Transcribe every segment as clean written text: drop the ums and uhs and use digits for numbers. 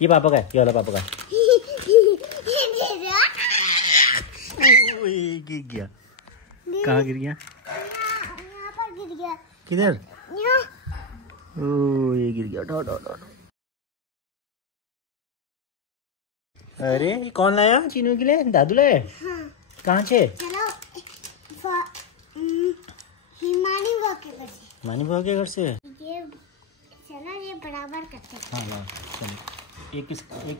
ये पापा का है, ये वाला पापा का है। गिर गया। कहाँ गिर गया? यहाँ पर गिर गया। किधर? यहाँ। ओह ये गिर गया। उठाओ उठाओ उठाओ। अरे ये कौन लाया चीनू के लिए? दादू लाए? हाँ। कहाँ से? चलो हिमानी बुआ के घर से। मानी बुआ के घर से? ये चलो ये बराबर करते हैं। हाँ हाँ चलो। एक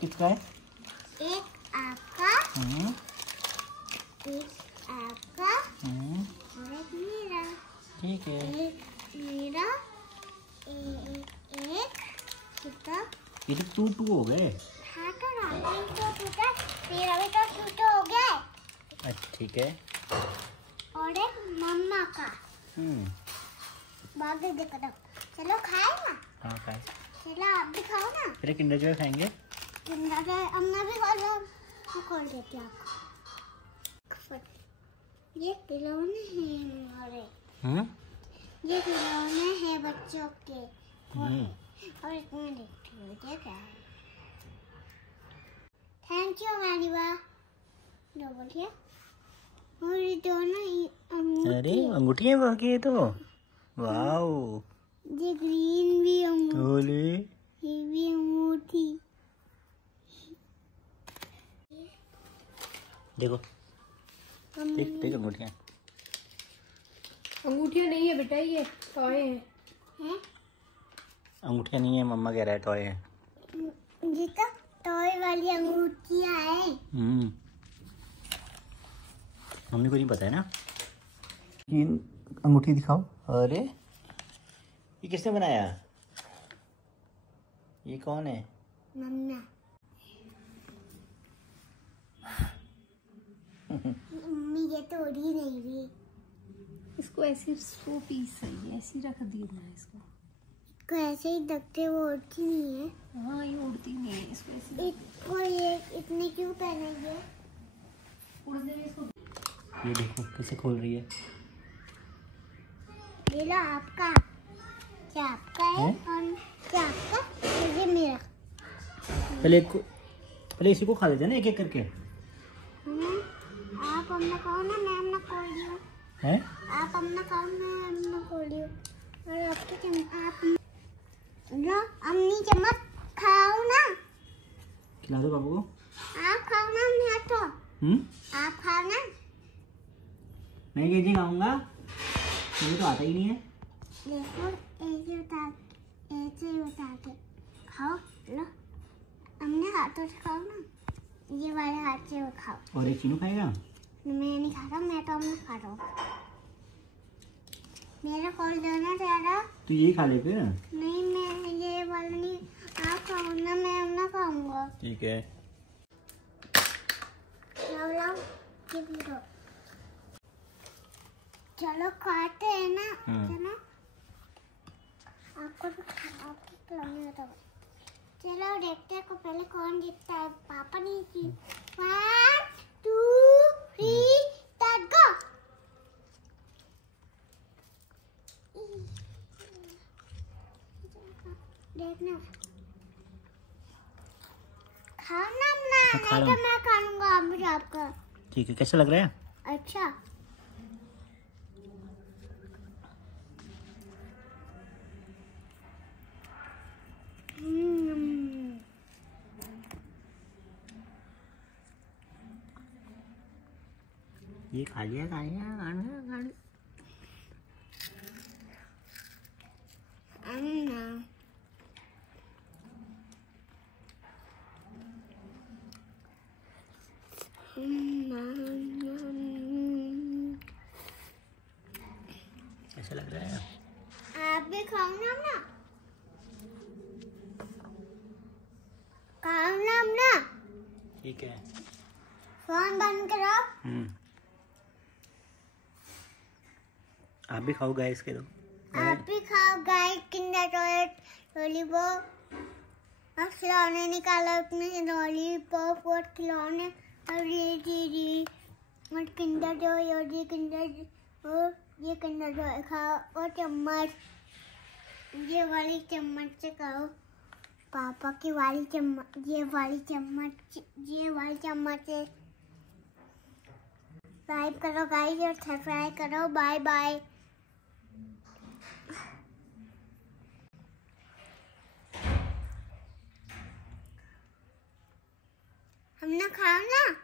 किसका है? एक आपका, एक आपका और एक मेरा। ठीक है। एक मेरा, एक कितना? ये तो टू हो गए। हाँ तो तो टूटा, मेरा भी तो टूटा हो गया। अच्छा ठीक है। और एक मम्मा का। बाकी देखो तो। चलो खाए ना? हाँ खाए। चलो आप भी खाओ ना। फिर किंडर जॉय खाएंगे। किंडर जॉय अम्मा भी खा लो। मैं खोल देती हूँ आपको। ये खिलौने हैं हमारे। ये खिलौने हैं बच्चों के। और इसमें देखती हूँ ये क्या है। Thank you मानिवा। लो बोलिए। और ये दोनों अंगूठी। अरे अंगूठी है बाकी है तो। वाओ। ये ग्रीन भी अंगूठी। ये भी अंगूठी। देखो देख अंगूठियाँ। अंगूठियाँ नहीं है बेटा, ये टॉय है। अंगूठियाँ नहीं है, मम्मा कह रहा है टॉय है। ये तो टॉय वाली अंगूठियाँ है। मम्मी को नहीं पता है ना। ये अंगूठी दिखाओ। अरे ये किसने बनाया? ये कौन है? मम्मा। मम्मी ये तोड़ी नहीं रही। इसको ऐसे सो पीस सही है, ऐसे रख देना है इसको। इसको ऐसे ही रखते, वो उड़ती नहीं है। हाँ ये उड़ती नहीं है, इसको ऐसे। इसको ये इतने क्यों पहनेंगे? उड़ने में इसको। ये देखो कैसे खोल रही है। ये लो आपका। क्या आपका है? और क्या आपका? ये मेरा। पहले इसी को खा लेते हैं ना एक एक करके। आप अपना खाओ ना, मैं अपना खोल रही हूँ। हैं? आप अपना खाओ, मैं अपना खोल रही हूँ। और आपके आप लो अम्मी चम्मच खाओ ना। खिला दो बाबू को। आप खाओ ना, मैं तो। आप खाओ ना। मैं कैसे खाऊंगा? मुझे तो आता ही नहीं है। देखो ऐसे बता के खाओ। लो अपने हाथों से खाओ ना। ये वाले हाथ से वो खाओ। और एक चीनू खाएगा? मैं नहीं खा रहा, मैं तो अपना खा रहा हूँ। मेरा खोल दो ना ज़्यादा। तो यही खा ले फिर। नहीं मैं ये वाला नहीं। आप खाओ ना, मैं अपना खाऊंगा। ठीक है। लाओ ये भी दो। चलो खाते हैं ना। चलो आपको खिलाने होता है। चलो देखते हैं को पहले कौन जीतता है। पापा नहीं जीत। 1 2 3 स्टार्ट गो। देखना खाना ना, नहीं तो मैं खाऊंगा अभी आपका। ठीक है। कैसा लग रहा है? अच्छा ये खा लिया ऐसा लग रहा है। आप भी खाओ ना अपना। खाओ ना अपना। ठीक है। फोन बंद करो। आप भी खाओ गाइस के दो। आप भी खाओ गाइस। किंडर जॉय लॉलीपॉप और खिलौने निकालो अपने लॉलीपॉप और खिलौने और ये और किंडर जॉय और ये किंडर जॉय खाओ और चम्मच ये वाली चम्मच से खाओ। पापा की वाली चम्मच, ये वाली चम्मच, ये वाली चम्मच है। सब्सक्राइब करो गाइस और सब्सक्राइब करो। Bye bye. हमने खाओ ना।